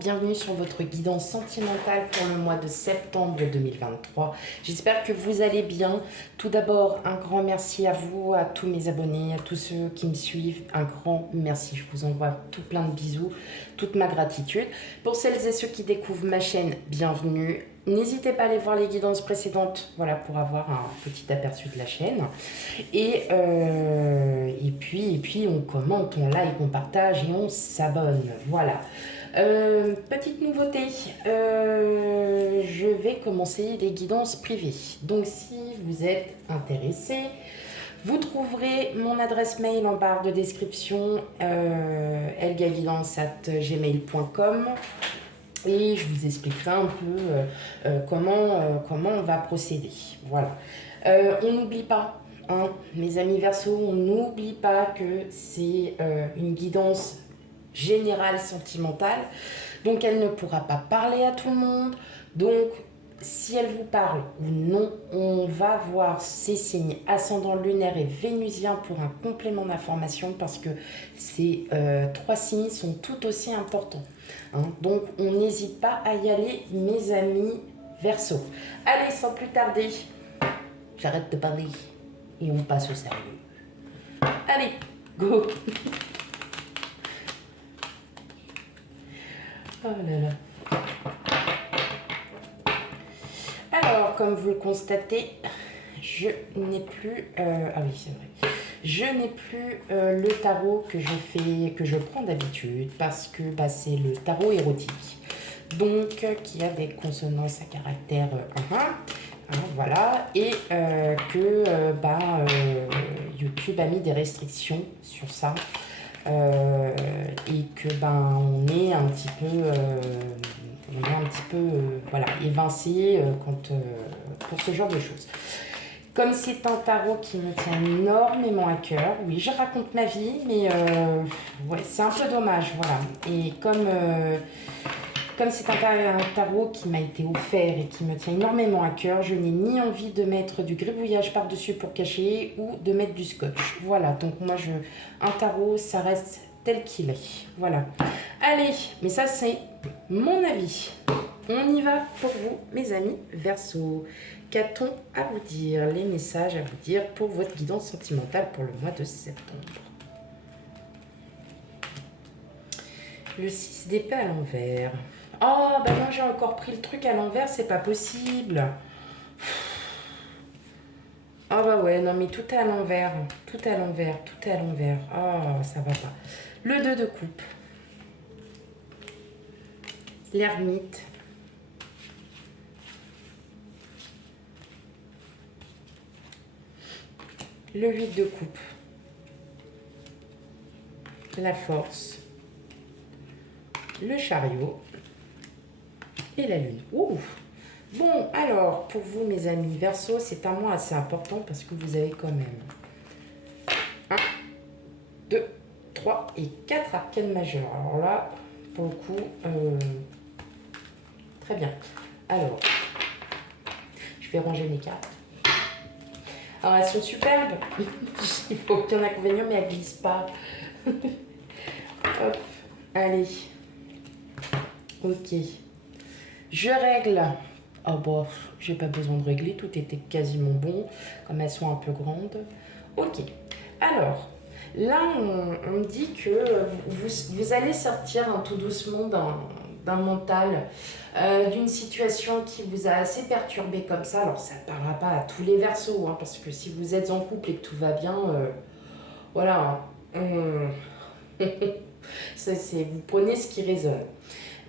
bienvenue sur votre guidance sentimentale pour le mois de septembre 2023. J'espère que vous allez bien. Tout d'abord, un grand merci à vous, à tous mes abonnés, à tous ceux qui me suivent. Un grand merci. Je vous envoie tout plein de bisous, toute ma gratitude. Pour celles et ceux qui découvrent ma chaîne, bienvenue. N'hésitez pas à aller voir les guidances précédentes, voilà, pour avoir un petit aperçu de la chaîne. Et puis on commente, on like, on partage et on s'abonne. Voilà. Petite nouveauté, je vais commencer les guidances privées. Donc si vous êtes intéressé, vous trouverez mon adresse mail en barre de description, elgaguidance@gmail.com. Et je vous expliquerai un peu comment on va procéder. Voilà. On n'oublie pas, hein, mes amis Verseau, on n'oublie pas que c'est une guidance générale sentimentale. Donc elle ne pourra pas parler à tout le monde. Donc si elle vous parle ou non, on va voir ces signes ascendant lunaire et vénusien pour un complément d'information parce que ces trois signes sont tout aussi importants. Hein. Donc on n'hésite pas à y aller, mes amis Verseau. Allez, sans plus tarder, j'arrête de parler et on passe au sérieux. Allez, go. Oh là là. Alors, comme vous le constatez, je n'ai plus... ah oui, c'est vrai. Je n'ai plus le tarot que je prends d'habitude parce que c'est le tarot érotique. Donc, qui a des consonances à caractère 1, hein, voilà. Et que YouTube a mis des restrictions sur ça. Et que on est un petit peu voilà, évincé pour ce genre de choses. Comme c'est un tarot qui me tient énormément à cœur, oui, je raconte ma vie, mais ouais, c'est un peu dommage, voilà. Et comme c'est un tarot qui m'a été offert et qui me tient énormément à cœur, je n'ai ni envie de mettre du gribouillage par-dessus pour cacher ou de mettre du scotch. Voilà, donc moi, un tarot, ça reste tel qu'il est. Voilà. Allez, mais ça, c'est mon avis. On y va pour vous, mes amis Verseau. Qu'a-t-on à vous dire? Les messages à vous dire pour votre guidance sentimentale pour le mois de septembre. Le 6 d'épée à l'envers. Oh, non, j'ai encore pris le truc à l'envers, c'est pas possible. Ah ouais, non, mais tout est à l'envers. Tout est à l'envers, tout est à l'envers. Oh, ça va pas. Le 2 de coupe. L'ermite. Le 8 de coupe. La force. Le chariot. Et la lune. Ouh. Bon, alors, pour vous, mes amis Verseau, c'est un mois assez important parce que vous avez quand même 1, 2, 3 et 4 arcanes majeures. Alors là, pour le coup, très bien. Alors, je vais ranger mes cartes. Alors, elles sont superbes. Il faut aucun inconvénient, mais elles ne glissent pas. Hop, allez. Ok. Je règle. Oh bon, j'ai pas besoin de régler, tout était quasiment bon, comme elles sont un peu grandes. Ok. Alors, là, on me dit que vous allez sortir tout doucement d'un mental, d'une situation qui vous a assez perturbé comme ça. Alors, ça ne parlera pas à tous les Verseaux, hein, parce que si vous êtes en couple et que tout va bien, voilà, vous prenez ce qui résonne.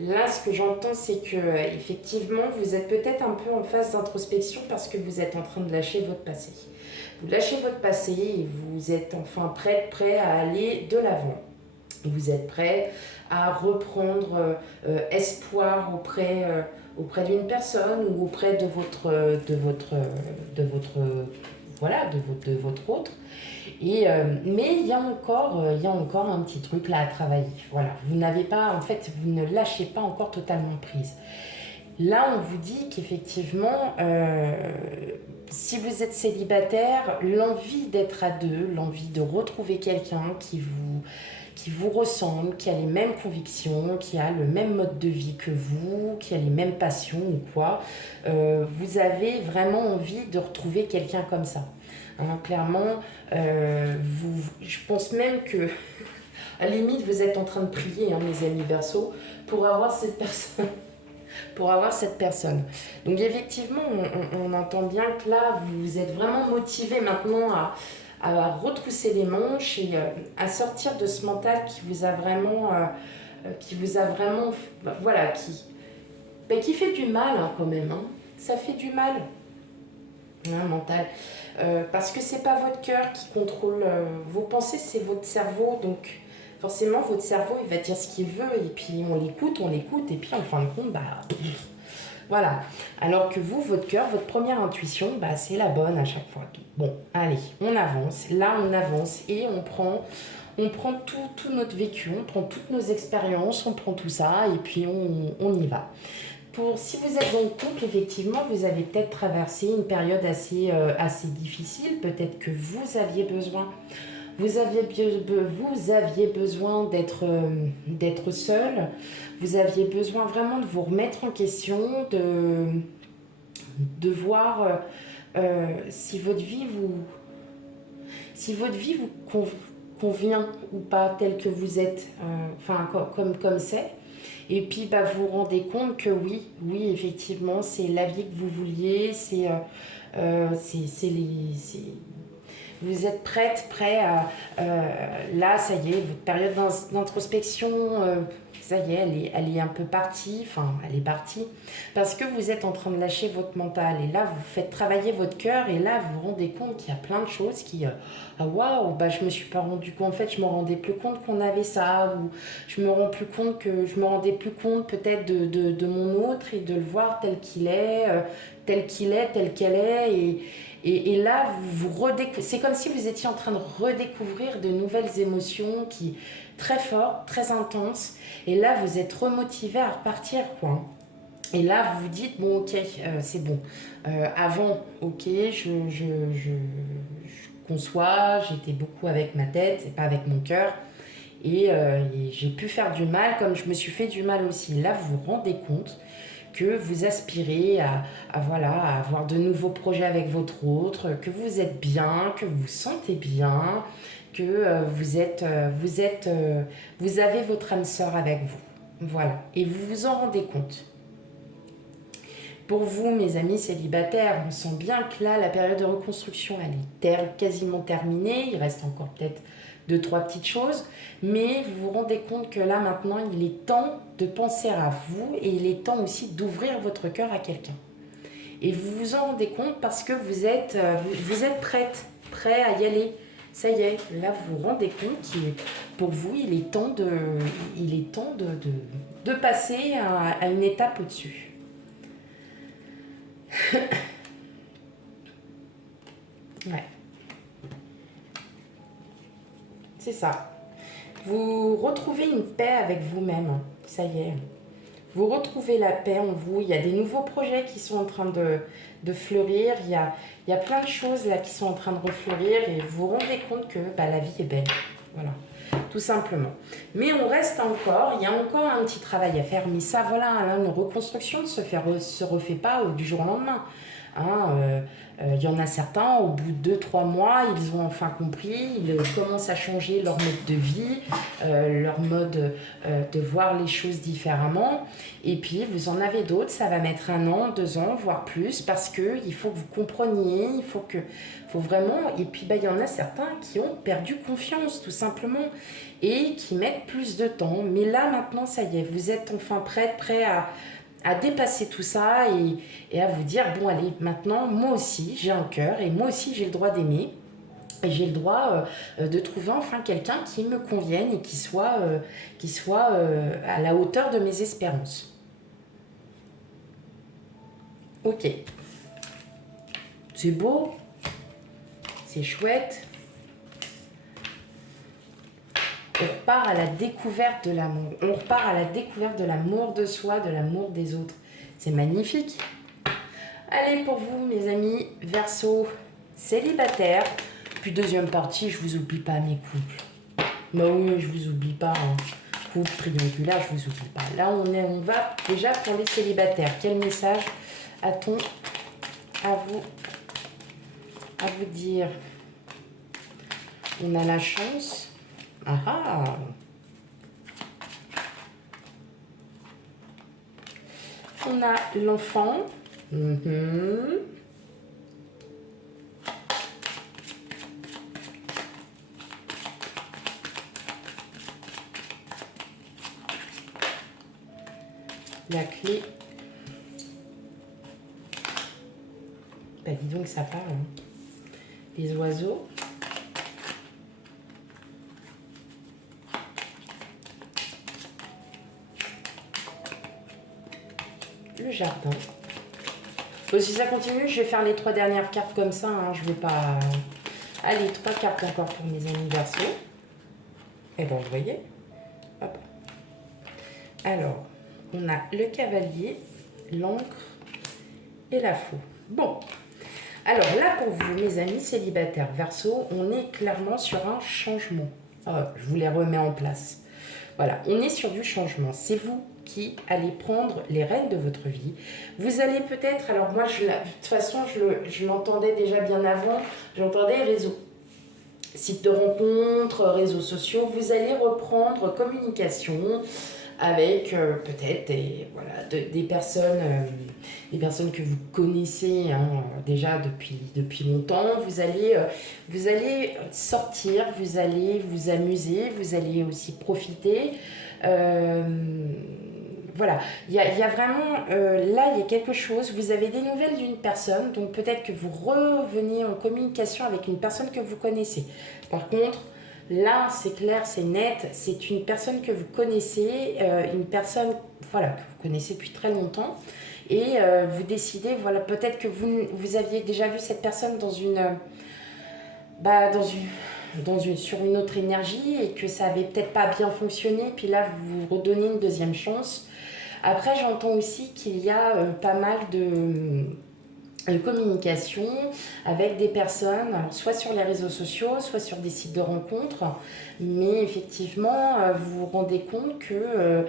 Là, ce que j'entends, c'est que effectivement, vous êtes peut-être un peu en phase d'introspection parce que vous êtes en train de lâcher votre passé. Vous lâchez votre passé et vous êtes enfin prêt à aller de l'avant. Vous êtes prêt à reprendre espoir auprès d'une personne ou auprès de votre autre. Et, mais il y a encore un petit truc là à travailler. Voilà, vous n'avez pas, en fait, vous ne lâchez pas encore totalement prise. Là, on vous dit qu'effectivement, si vous êtes célibataire, l'envie d'être à deux, l'envie de retrouver quelqu'un qui qui vous ressemble, qui a les mêmes convictions, qui a le même mode de vie que vous, qui a les mêmes passions ou quoi. Vous avez vraiment envie de retrouver quelqu'un comme ça. Hein, clairement, je pense même que, à la limite, vous êtes en train de prier, hein, mes amis Verseau, pour avoir cette personne. Pour avoir cette personne. Donc effectivement, on entend bien que là, vous êtes vraiment motivé maintenant à retrousser les manches et à sortir de ce mental qui vous a vraiment, voilà, qui fait du mal hein, quand même. Hein. Ça fait du mal, hein, mental. Parce que c'est pas votre cœur qui contrôle vos pensées, c'est votre cerveau. Donc forcément, votre cerveau, il va dire ce qu'il veut et puis on l'écoute, et puis en fin de compte, bah... Voilà. Alors que vous, votre cœur, votre première intuition, bah, c'est la bonne à chaque fois. Bon, allez, on avance. Là, on avance et on prend tout notre vécu, on prend toutes nos expériences, on prend tout ça et puis on y va. Si vous êtes en couple, effectivement, vous avez peut-être traversé une période assez difficile. Peut-être que vous aviez besoin d'être seul. Vous aviez besoin vraiment de vous remettre en question, de voir si votre vie vous convient ou pas tel que vous êtes, comme c'est. Et puis bah, vous vous rendez compte que oui, effectivement, c'est la vie que vous vouliez, vous êtes prêt à... là, ça y est, votre période d'introspection, ça y est, elle est un peu partie. Enfin, elle est partie. Parce que vous êtes en train de lâcher votre mental. Et là, vous faites travailler votre cœur. Et là, vous vous rendez compte qu'il y a plein de choses qui... waouh, bah, je me suis pas rendu compte. En fait, je me rendais plus compte qu'on avait ça. Ou je me rendais plus compte peut-être de mon autre et de le voir tel qu'il est, telle qu'elle est. Et là, c'est comme si vous étiez en train de redécouvrir de nouvelles émotions très fortes, très intenses. Et là, vous êtes remotivé à repartir, quoi. Et là, vous vous dites, bon, ok, c'est bon. Avant, ok, je conçois, j'étais beaucoup avec ma tête et pas avec mon cœur. Et j'ai pu faire du mal comme je me suis fait du mal aussi. Là, vous vous rendez compte que vous aspirez à avoir de nouveaux projets avec votre autre, que vous êtes bien, que vous vous sentez bien, que vous avez votre âme sœur avec vous. Voilà. Et vous vous en rendez compte. Pour vous, mes amis célibataires, on sent bien que là, la période de reconstruction, elle est quasiment terminée. Il reste encore peut-être 2-3 petites choses. Mais vous vous rendez compte que là, maintenant, il est temps de penser à vous et il est temps aussi d'ouvrir votre cœur à quelqu'un. Et vous vous en rendez compte parce que vous êtes prêt à y aller. Ça y est, là, vous vous rendez compte que pour vous, il est temps de passer à une étape au-dessus. Ouais. C'est ça. Vous retrouvez une paix avec vous-même. Ça y est. Vous retrouvez la paix en vous. Il y a des nouveaux projets qui sont en train de fleurir. Il y a plein de choses là qui sont en train de refleurir et vous vous rendez compte que la vie est belle. Voilà. Tout simplement. Mais on reste encore, il y a encore un petit travail à faire. Mais ça, voilà, là, une reconstruction ne se refait pas du jour au lendemain. Il y en a certains, au bout de 2-3 mois, ils ont enfin compris, ils commencent à changer leur mode de vie, leur mode de voir les choses différemment. Et puis, vous en avez d'autres, ça va mettre 1 an, 2 ans, voire plus, parce qu'il faut que vous compreniez, il faut vraiment... Et puis, il y en a certains qui ont perdu confiance, tout simplement, et qui mettent plus de temps. Mais là, maintenant, ça y est, vous êtes enfin prêt à dépasser tout ça et à vous dire, bon allez, maintenant, moi aussi, j'ai un cœur et moi aussi, j'ai le droit d'aimer. Et j'ai le droit de trouver enfin quelqu'un qui me convienne et qui soit à la hauteur de mes espérances. Ok. C'est beau. C'est chouette. On repart à la découverte de l'amour. On repart à la découverte de l'amour de soi, de l'amour des autres. C'est magnifique. Allez, pour vous, mes amis Verseau célibataires. Puis deuxième partie, je vous oublie pas mes couples. Bah oui, je vous oublie pas. Hein. Couple triangulaire, je vous oublie pas. Là, on va déjà pour les célibataires. Quel message a-t-on à vous dire? On a la chance. Ah ah! On a l'enfant. La clé. Bah dis donc, ça parle. Hein. Les oiseaux. Le jardin. Bon, si ça continue, je vais faire les 3 dernières cartes comme ça. Hein. Je ne vais pas... Allez, 3 cartes encore pour mes amis Verseau. Et bien, vous voyez. Hop. Alors, on a le cavalier, l'encre et la faux. Bon. Alors là, pour vous, mes amis célibataires Verseau, on est clairement sur un changement. Je vous les remets en place. Voilà, on est sur du changement. C'est vous qui allez prendre les rênes de votre vie. Vous allez peut-être, alors moi, de toute façon, je l'entendais déjà bien avant, j'entendais réseau. Sites de rencontres, réseaux sociaux, vous allez reprendre communication avec peut-être des personnes que vous connaissez hein, déjà depuis longtemps. Vous allez sortir, vous allez vous amuser, vous allez aussi profiter. Voilà, il y a vraiment, là, il y a quelque chose, vous avez des nouvelles d'une personne, donc peut-être que vous revenez en communication avec une personne que vous connaissez. Par contre, là, c'est clair, c'est net, c'est une personne que vous connaissez, une personne, voilà, que vous connaissez depuis très longtemps, et vous décidez, voilà, peut-être que vous aviez déjà vu cette personne sur une autre énergie, et que ça avait peut-être pas bien fonctionné, puis là, vous vous redonnez une deuxième chance. Après, j'entends aussi qu'il y a pas mal de communication avec des personnes, alors soit sur les réseaux sociaux, soit sur des sites de rencontres, mais effectivement, vous vous rendez compte que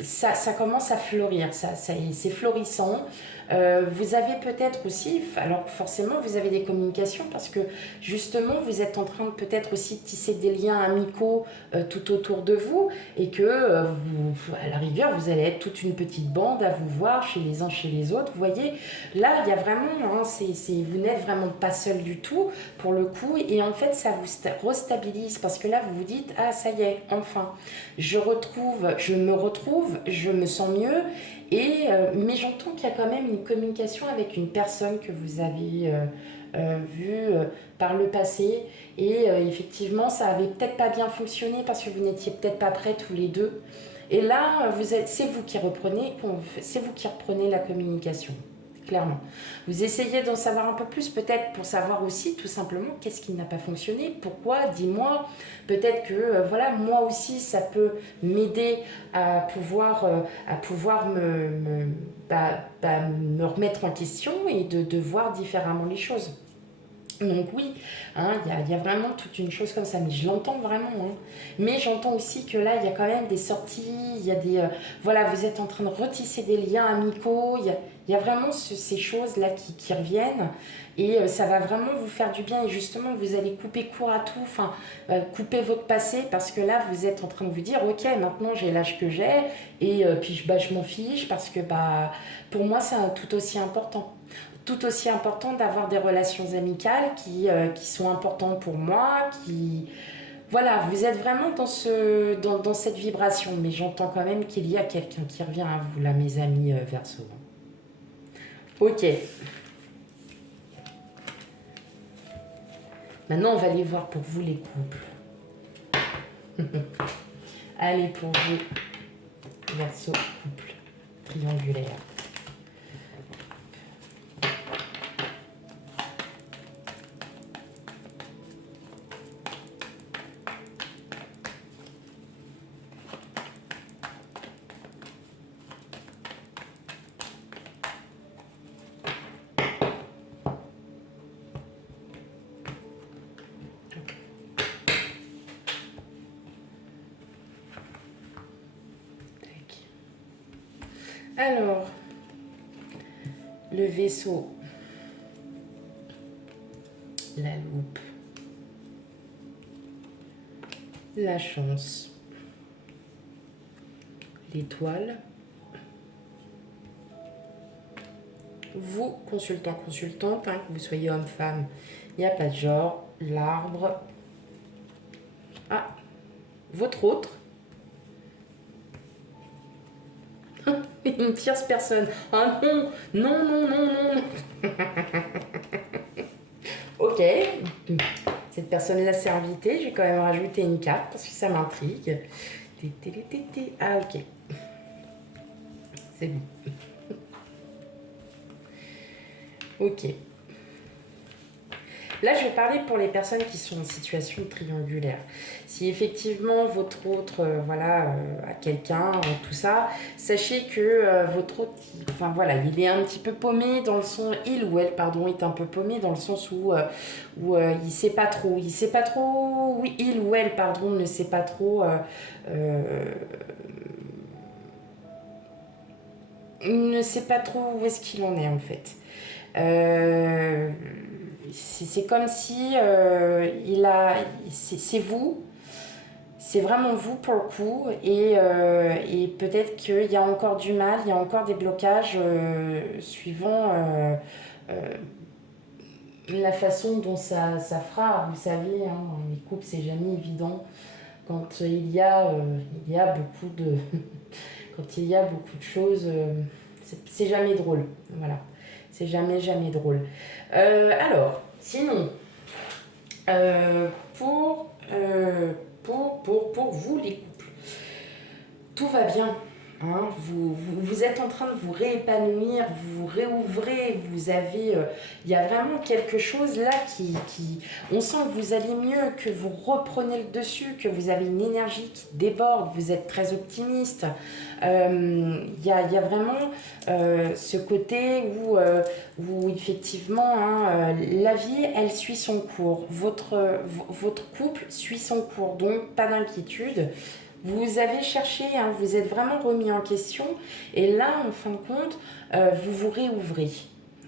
ça commence à fleurir, c'est florissant. Vous avez peut-être aussi, alors forcément vous avez des communications parce que justement vous êtes en train de peut-être aussi tisser des liens amicaux tout autour de vous et que à la rigueur vous allez être toute une petite bande à vous voir chez les uns chez les autres. Vous voyez, là il y a vraiment, hein, vous n'êtes vraiment pas seul du tout pour le coup et en fait ça vous restabilise parce que là vous vous dites ah ça y est enfin je me retrouve, je me sens mieux. Mais j'entends qu'il y a quand même une communication avec une personne que vous avez vue par le passé. Et effectivement, ça avait peut-être pas bien fonctionné parce que vous n'étiez peut-être pas prêts tous les deux. Et là, c'est vous qui reprenez la communication. Clairement. Vous essayez d'en savoir un peu plus, peut-être pour savoir aussi tout simplement qu'est-ce qui n'a pas fonctionné, pourquoi, dis-moi. Peut-être que voilà, moi aussi ça peut m'aider à pouvoir me remettre en question et de voir différemment les choses. Donc oui, hein, y a vraiment toute une chose comme ça, mais je l'entends vraiment. Hein. Mais j'entends aussi que là, il y a quand même des sorties, il y a des... voilà, vous êtes en train de retisser des liens amicaux, il y a vraiment ces choses-là qui reviennent et ça va vraiment vous faire du bien et justement, vous allez couper court à tout, enfin, couper votre passé parce que là, vous êtes en train de vous dire, ok, maintenant j'ai l'âge que j'ai et puis je m'en fiche parce que pour moi, c'est tout aussi important. Tout aussi important d'avoir des relations amicales qui sont importantes pour moi, Voilà, vous êtes vraiment dans cette vibration, mais j'entends quand même qu'il y a quelqu'un qui revient à vous, là, mes amis Verseau. Ok. Maintenant, on va aller voir pour vous les couples. Allez, pour vous, Verseau, couple triangulaire. Alors, le vaisseau, la loupe, la chance, l'étoile, vous, consultant, consultante, hein, que vous soyez homme, femme, il n'y a pas de genre, l'arbre, ah, votre autre, une tierce personne, ah non, non, non, non, non, ok, cette personne-là s'est invitée, je vais quand même rajouter une carte parce que ça m'intrigue. Ah ok, c'est bon. Ok. Là, je vais parler pour les personnes qui sont en situation triangulaire. Si effectivement votre autre, voilà, a quelqu'un, tout ça, sachez que votre autre, enfin voilà, il est un petit peu paumé dans le sens, il ou elle, pardon, est un peu paumé dans le sens où il sait pas trop, oui, il ou elle, pardon, ne sait pas trop. Ne sait pas trop où est-ce qu'il en est en fait. C'est comme si c'est vous, c'est vraiment vous pour le coup, et peut-être qu'il y a encore du mal, il y a encore des blocages suivant la façon dont ça fera. Vous savez, hein, les couples, c'est jamais évident quand il y a beaucoup de quand il y a beaucoup de choses, c'est jamais drôle. Voilà, c'est jamais drôle. Alors, sinon, pour vous les couples, tout va bien. Hein, vous êtes en train de vous réépanouir, vous réouvrez, vous avez, il y a vraiment quelque chose là on sent que vous allez mieux, que vous reprenez le dessus, que vous avez une énergie qui déborde, vous êtes très optimiste. Il y a vraiment ce côté où effectivement, hein, la vie, elle suit son cours. Votre couple suit son cours, donc pas d'inquiétude. Vous avez cherché, hein, vous êtes vraiment remis en question, et là, en fin de compte, vous vous réouvrez.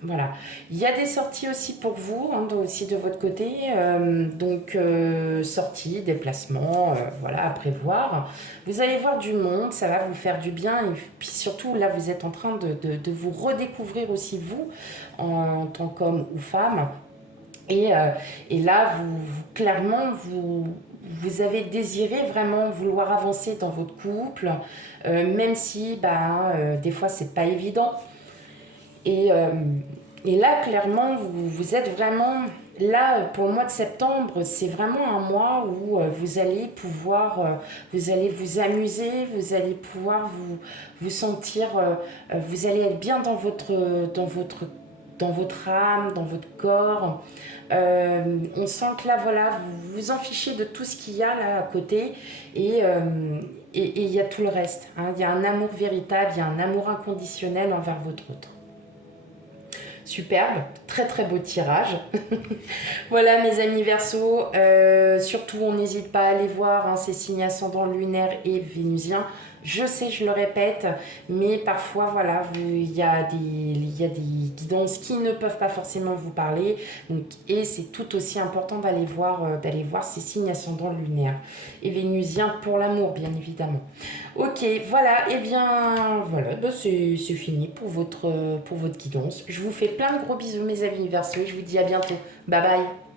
Voilà. Il y a des sorties aussi pour vous, hein, aussi de votre côté, donc sorties, déplacements, voilà, à prévoir. Vous allez voir du monde, ça va vous faire du bien, et puis surtout, là, vous êtes en train de vous redécouvrir aussi, vous, en tant qu'homme ou femme. Et là, clairement, vous avez désiré vraiment vouloir avancer dans votre couple, même si des fois, c'est pas évident. Et là, clairement, vous êtes vraiment... Là, pour le mois de septembre, c'est vraiment un mois où vous allez pouvoir... vous allez vous amuser, vous allez pouvoir vous sentir... vous allez être bien dans votre âme, dans votre corps. On sent que là, voilà, vous vous en fichez de tout ce qu'il y a là à côté, et il y a tout le reste. Hein. Il y a un amour véritable, il y a un amour inconditionnel envers votre autre. Superbe, très très beau tirage. Voilà mes amis Verseaux, surtout on n'hésite pas à aller voir, hein, ces signes ascendants lunaires et vénusiens. Je sais, je le répète, mais parfois, voilà, il y a des guidances qui ne peuvent pas forcément vous parler. Donc, et c'est tout aussi important d'aller voir ces signes ascendants lunaires et vénusiens pour l'amour, bien évidemment. Ok, voilà, et bien, voilà, c'est fini pour votre guidance. Je vous fais plein de gros bisous, mes amis Verseaux. Je vous dis à bientôt. Bye bye.